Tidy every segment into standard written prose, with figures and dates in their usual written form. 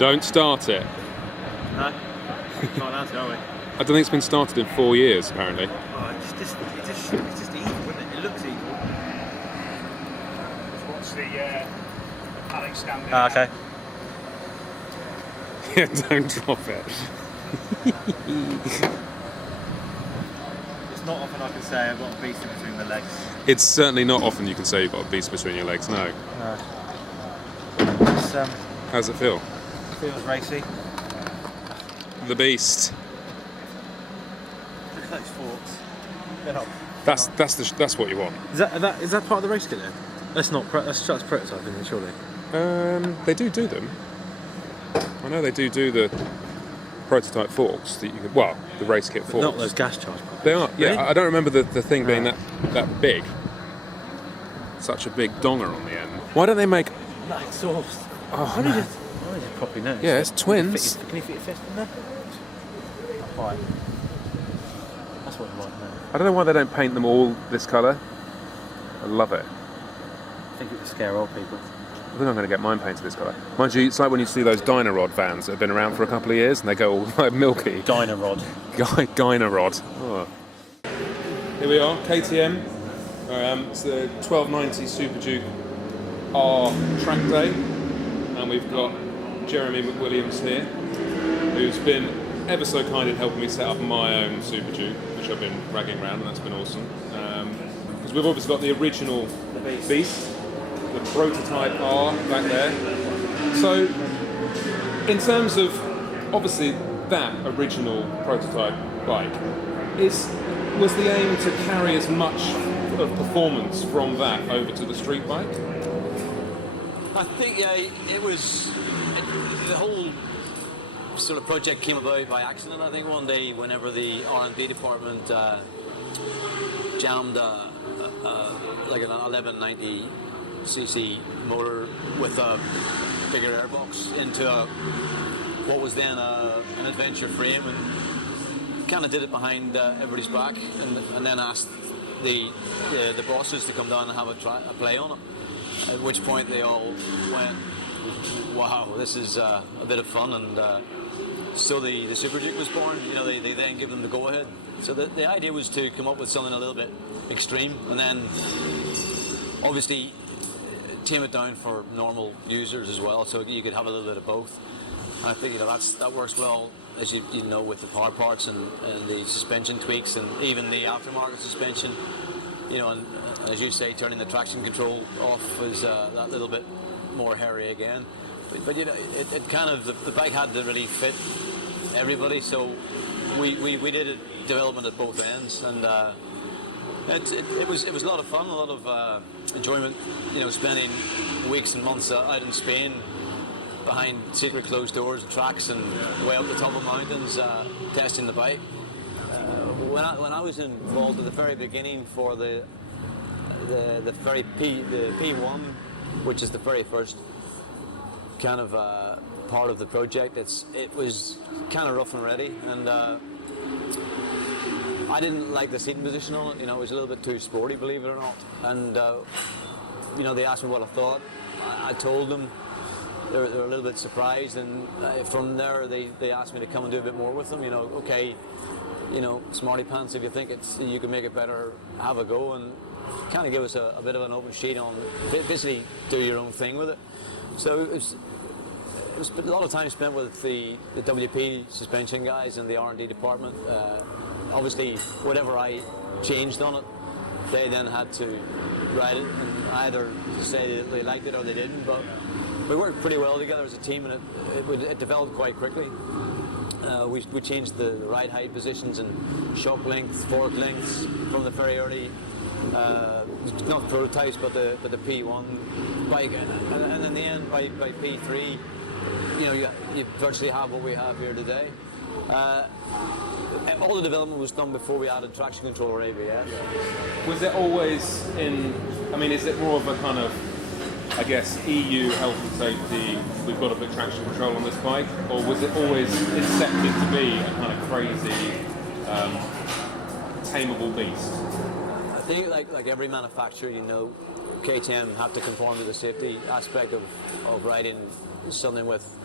Don't start it. No? Can't answer, are we? I don't think it's been started in 4 years, apparently. Oh, it's just evil, isn't it? It looks evil. What's the Alex standing? Okay. Yeah, don't drop it. It's not often I can say I've got a beast in between my legs. It's certainly not often you can say you've got a beast between your legs, no. No. It's, How does it feel? feels racy. The beast. Look at those forks. They're not. That's what you want. Is that part of the race kit then? That's not. That's just prototyping then, surely. They do them. I know they do the prototype forks that you could, well, the race kit forks. Not those gas charge parts. They are, yeah. Really? I don't remember the thing being that big. Such a big donger on the end. Why don't they make? No exhaust. Oh, I no. need to properly know. Yeah, it's twins. Can you fit your fist in there? Right. That's what you want now. I don't know why they don't paint them all this colour. I love it. I think it would scare old people. I think I'm going to get mine painted this colour. Mind you, it's like when you see those Dynarod vans that have been around for a couple of years and they go all like milky. Dynarod. Dynarod. Oh. Here we are, KTM. It's the 1290 Super Duke R track day. And we've got Jeremy McWilliams here, who's been ever so kind in helping me set up my own Super Duke, which I've been ragging around, and that's been awesome. Because we've obviously got the original Beast, the prototype R back there. So, in terms of obviously that original prototype bike, was the aim to carry as much of performance from that over to the street bike? I think it was the whole sort of project came about by accident. I think one day, whenever the R&D department jammed like an 1190cc motor with a bigger airbox into what was then an adventure frame, and kind of did it behind everybody's back, and then asked the bosses to come down and have a play on it. At which point they all went, "Wow, this is a bit of fun," and so the Super Duke was born. You know, they then give them the go-ahead. So the idea was to come up with something a little bit extreme, and then obviously tame it down for normal users as well, so you could have a little bit of both. And I think that works well, as you know, with the power parts and the suspension tweaks and even the aftermarket suspension. You know, and as you say, turning the traction control off is that little bit more hairy again. But you know, it kind of, the bike had to really fit everybody, so we did a development at both ends, and it was a lot of fun, a lot of enjoyment. You know, spending weeks and months out in Spain behind secret closed doors and tracks and way up the top of mountains testing the bike. When I was involved at the very beginning for the P1, which is the very first kind of part of the project, it was kind of rough and ready, and I didn't like the seating position on it. You know, it was a little bit too sporty, believe it or not. And you know, they asked me what I thought. I told them. They were a little bit surprised, and from there they asked me to come and do a bit more with them. You know, okay, you know, smarty pants, if you think you can make it better, have a go, and kind of give us a bit of an open sheet on basically do your own thing with it. So it was a lot of time spent with the WP suspension guys and the R&D department. Obviously, whatever I changed on it, they then had to write it and either say that they liked it or they didn't. But we worked pretty well together as a team, and it developed quite quickly. We changed the ride height positions and shock lengths, fork lengths from the very early, not prototypes, but the P1 bike, and in the end by P3, you know, you virtually have what we have here today. All the development was done before we added traction control or ABS. Was it always in? I mean, is it more of a kind of, I guess, EU health and safety, we've got to put traction control on this bike, or was it always accepted to be a kind of crazy, tameable beast? I think like every manufacturer, you know, KTM have to conform to the safety aspect of riding something with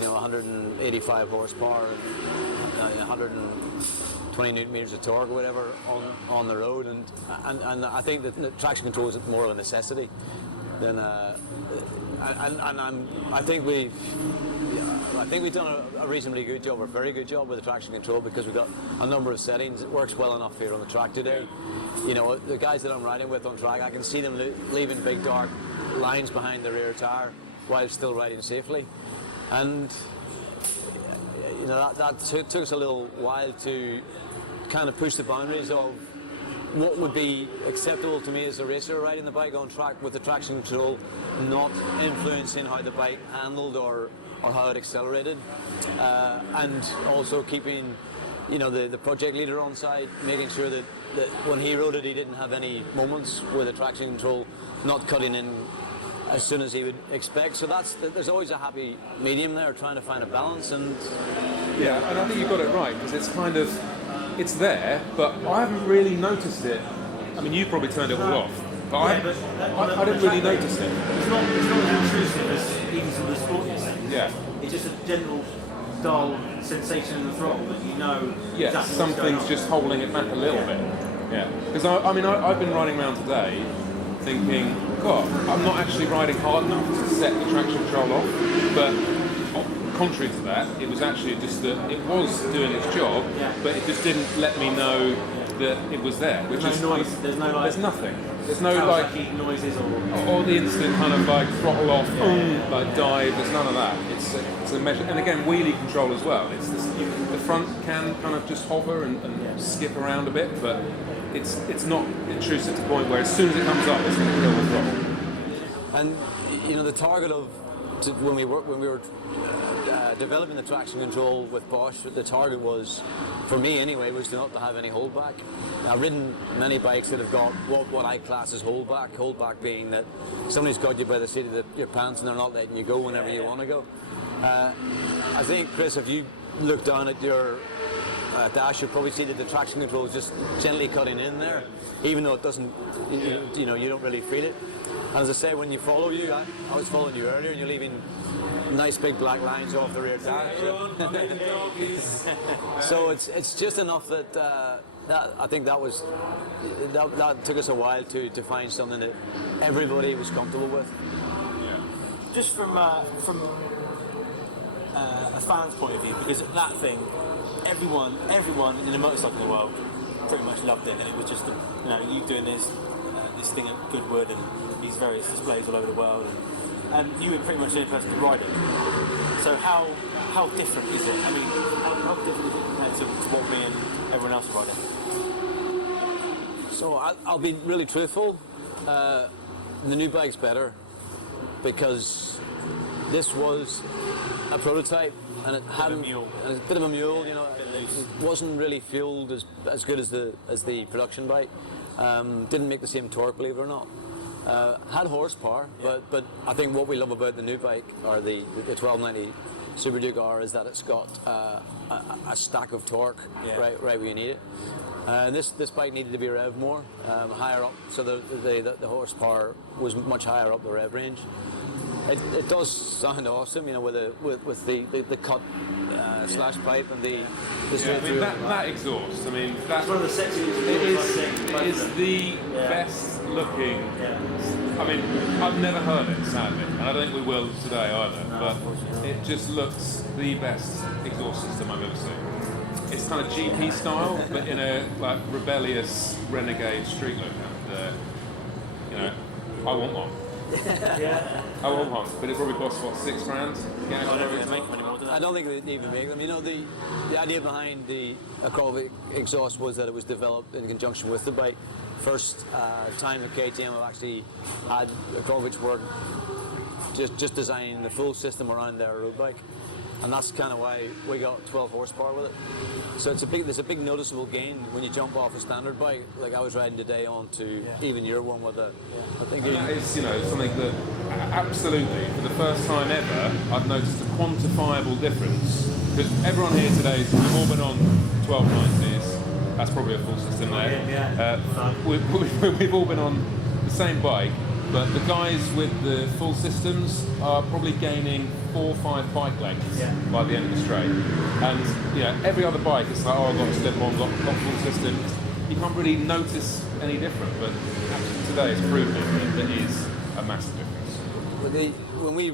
185 horsepower, 120 newton meters of torque or whatever on the road, and I think that the traction control is more of a necessity than I think we've done a reasonably good job, or a very good job with the traction control, because we've got a number of settings. It works well enough here on the track today. The guys that I'm riding with on track, I can see them leaving big dark lines behind the rear tire while still riding safely, and that took us a little while to kind of push the boundaries of what would be acceptable to me as a racer riding the bike on track, with the traction control not influencing how the bike handled or how it accelerated, and also keeping the project leader on side, making sure that when he rode it, he didn't have any moments with the traction control not cutting in as soon as he would expect. So there's always a happy medium there, trying to find a balance. And and I think you've got it right, because it's there, but I haven't really noticed it. I mean, you probably turned it all off, but I didn't really notice it. It's not as intrusive as even some of the sport you're saying. Yeah. It's just a general dull sensation in the throttle that Yeah, exactly something's just holding it back a little bit. Yeah. Because I've been riding around today thinking, God, I'm not actually riding hard enough to set the traction control off, but contrary to that, it was actually just that it was doing its job, but it just didn't let me know that it was there. Which there's is no noise. There's no there's nothing. There's no like noises or the instant kind of like throttle off, like dive. There's none of that. It's a measure, and again wheelie control as well. It's the front can kind of just hover and skip around a bit, but it's not intrusive to the point where as soon as it comes up, it's going to kill the throttle. And the target of when we were developing the traction control with Bosch, the target was, for me anyway, was not to have any holdback. I've ridden many bikes that have got what I class as holdback. Holdback being that somebody's got you by the seat of your pants and they're not letting you go whenever you want to go. I think, Chris, if you look down at your dash, you'll probably see that the traction control is just gently cutting in there, even though it doesn't, you don't really feel it. And as I say, when you follow you, I was following you earlier, and you're leaving nice big black lines off the rear tire. So it's just enough that I think that took us a while to find something that everybody was comfortable with. Just from a fan's point of view, because that thing, everyone in the motorcycling world pretty much loved it, and it was just you doing this thing at Goodwood and these various displays all over the world, and you were pretty much the only person to ride it. So how different is it? I mean, how different is it compared to what me and everyone else are riding? So I'll be really truthful. The new bike's better because this was a prototype, and it hadn't. And it's a bit of a mule, It wasn't really fueled as good as the production bike. Didn't make the same torque, believe it or not. Had horsepower, but I think what we love about the new bike, or the 1290 Super Duke R, is that it's got a stack of torque right where you need it. This bike needed to be revved more, higher up, so the horsepower was much higher up the rev range. It does sound awesome, with the cut slash pipe and the straight through. That exhaust. I mean, that's one of the sexiest. It is the best looking. I mean, I've never heard it, sadly, and I don't think we will today either. But it just looks the best exhaust system I've ever seen. It's kind of GP style, but in a rebellious renegade street look. And I want one. I want one, but it probably costs £6 grand. I don't think they even make them. The idea behind the Akrapovic exhaust was that it was developed in conjunction with the bike. First time that KTM have actually had Akrapovic work just designing the full system around their road bike, and that's kind of why we got 12 horsepower with it. So there's a big noticeable gain when you jump off a standard bike. Like I was riding today onto even your one with I think that is something that absolutely for the first time ever I've noticed a quantifiable difference, because everyone here today we've all been on 1290s. That's probably a full system there. We've all been on the same bike, but the guys with the full systems are probably gaining 4 or 5 bike lengths by the end of the straight. And you know, every other bike is like, oh, I've got a slip on, got full systems. You can't really notice any different, but actually today it's proven that there is a massive difference. When we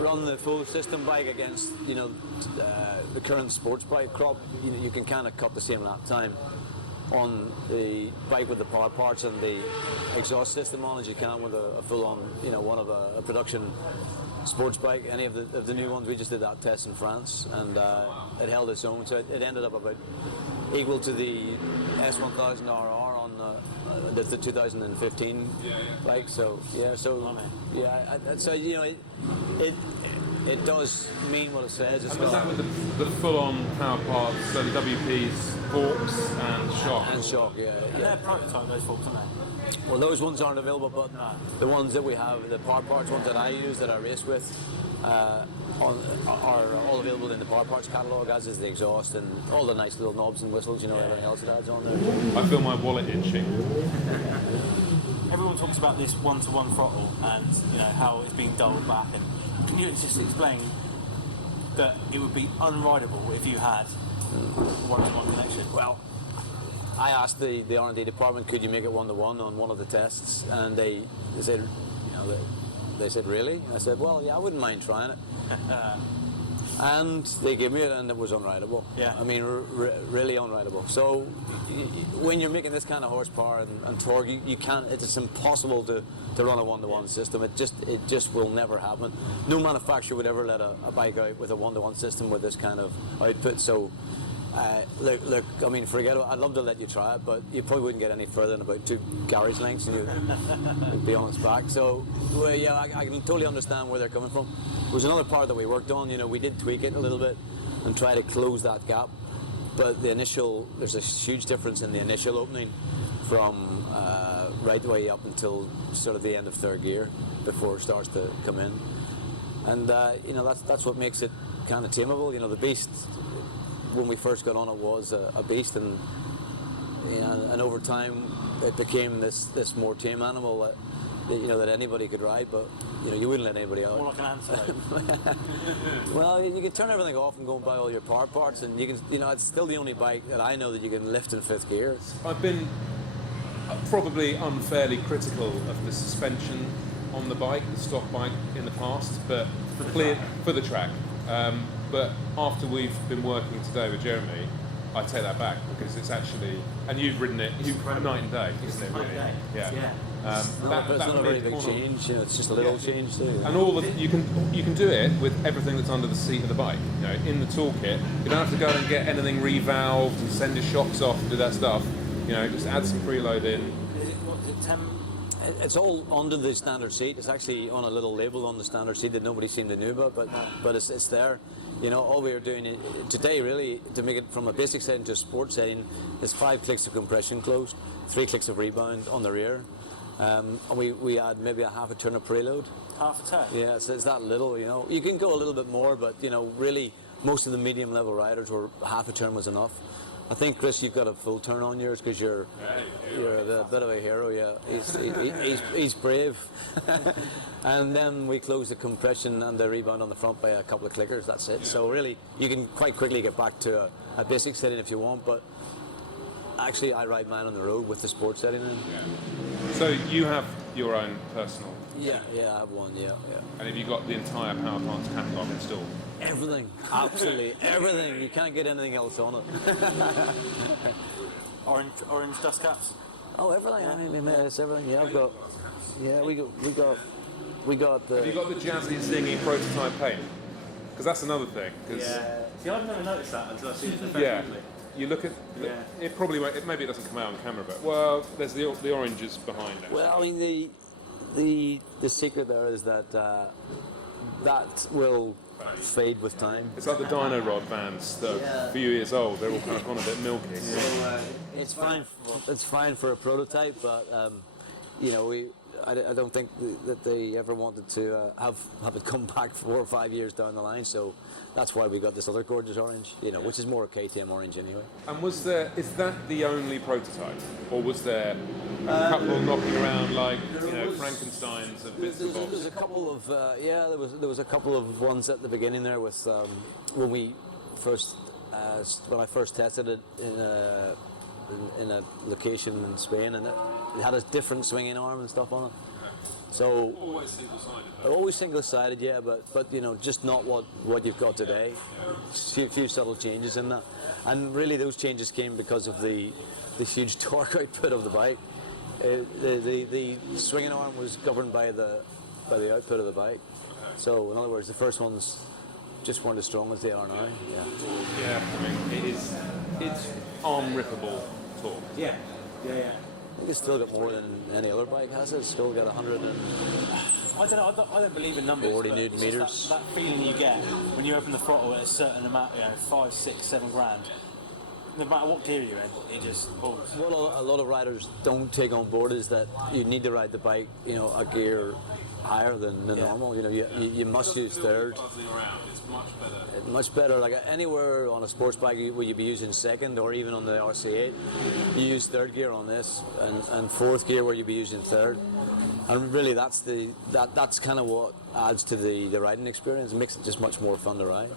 run the full system bike against, you know, the current sports bike crop, you can kind of cut the same lap time on the bike with the power parts and the exhaust system on as you can with a full-on, you know, one of a production sports bike. Any of the new ones, we just did that test in France, and it held its own. So it ended up about equal to the S1000RR on the 2015 bike. So so you know it does mean what it says. It's and was that with the full-on power parts, so the WPs, forks and shock? And shock, yeah. And they're prototype, those forks, aren't they? Well, those ones aren't available, but the ones that we have, the power parts ones that I use, that I race with, are all available in the power parts catalogue, as is the exhaust and all the nice little knobs and whistles, you know, everything else it adds on there. I feel my wallet itching. Everyone talks about this one-to-one throttle and, you know, how it's being dulled back. And can you just explain that it would be unrideable if you had one-to-one connection? Well, I asked the R&D department, could you make it one-to-one on one of the tests, and they said, you know, they said, really? I said, well, yeah, I wouldn't mind trying it. And they gave me it, and it was unrideable. Yeah. I mean, really unrideable. So when you're making this kind of horsepower and torque, you can't. It's impossible to run a one-to-one system. It just will never happen. No manufacturer would ever let a bike out with a one-to-one system with this kind of output. So. Look, I mean, forget it. I'd love to let you try it, but you probably wouldn't get any further than about 2 garage lengths and you'd be on its back. So, well, yeah, I can totally understand where they're coming from. There was another part that we worked on, you know, we did tweak it a little bit and try to close that gap. But there's a huge difference in the initial opening from right the way up until sort of the end of third gear before it starts to come in. And, you know, that's what makes it kind of tameable. You know, the Beast, when we first got on it, was a beast, and over time it became this more tame animal that you know that anybody could ride, but you know you wouldn't let anybody out. More like an antelope. Well, you can turn everything off and go and buy all your power parts, and you can, you know, it's still the only bike that I know that you can lift in 5th gear. I've been probably unfairly critical of the suspension on the bike, the stock bike, in the past, but for the track. But after we've been working today with Jeremy, I take that back, because it's actually, and you've ridden it, night and day, isn't it? Really? Yeah. It's not a very big change. You know, it's just a little change too. And all of you can do it with everything that's under the seat of the bike. You know, in the toolkit, you don't have to go and get anything revalved and send your shocks off and do that stuff. You know, just add some preload in. Is it 10? It's all under the standard seat. It's actually on a little label on the standard seat that nobody seemed to know about, but it's there. You know, all we were doing today, really, to make it from a basic setting to a sport setting, is 5 clicks of compression close, 3 clicks of rebound on the rear, and we add maybe a half a turn of preload. Half a turn? Yeah, it's that little, you know. You can go a little bit more, but, you know, really, most of the medium level riders were half a turn was enough. I think, Chris, you've got a full turn on yours because you're a bit of a hero. Yeah, he's brave. And then we close the compression and the rebound on the front by a couple of clickers. That's it. So really, you can quite quickly get back to a basic setting if you want. But actually, I ride mine on the road with the sports setting in. Yeah. So you have your own personal. Yeah, I have one. Yeah. And have you got the entire power plant's catalogue installed? Everything, absolutely everything. You can't get anything else on it. Orange dust caps. Oh, everything. I mean, it's everything. Yeah, I've got. Yeah, we got the. Have you got the jazzy, zingy prototype paint? Because that's another thing. Yeah. See, I've never noticed that until I see it professionally. Yeah. You look at. It probably won't. Maybe it doesn't come out on camera, but well, there's the oranges behind it. Well, I mean, the secret there is that that will fade with time. It's like the Dino Rod vans that are a few years old. They're all kind of gone a bit milky. So, it's fine. It's fine for a prototype, but you know, I don't think that they ever wanted to have it come back 4 or 5 years down the line. So that's why we got this other gorgeous orange, which is more a KTM orange anyway. And is that the only prototype, or was there a couple knocking around like Frankenstein's of bits and bobs? There's a couple of there was a couple of ones at the beginning there with when I first tested it in a location in Spain, and it had a different swinging arm and stuff on it. So Always single-sided. always single-sided, yeah, but just not what you've got today. Few subtle changes in that, and really those changes came because of the huge torque output of the bike. The swinging arm was governed by the output of the bike. So in other words, the first ones just weren't as strong as they are now. Yeah, I mean it's arm-rippable torque. Yeah. I think it's still got more than any other bike has. It's still got 100 and I don't know. I don't believe in numbers. 40 but newton it's just meters. That feeling you get when you open the throttle at a certain amount, 5, 6, 7 grand. No matter what gear you're in, it just pulls. what a lot of riders don't take on board is that you need to ride the bike, a gear higher than normal. You must use third. Buzzing around, it's much better. Much better. Like anywhere on a sports bike, will you be using second, or even on the RC8, you use third gear on this, and fourth gear where you be using third. And really, that's kind of what adds to the riding experience, makes it just much more fun to ride.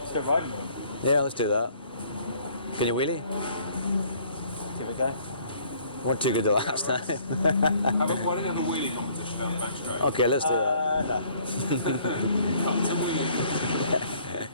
Let's go riding. Yeah, let's do that. Can you wheelie? Give it a go. Weren't too good the last time. Why don't you have a wheelie competition down the back straight? Okay, let's do that. No. Cut to wheelie.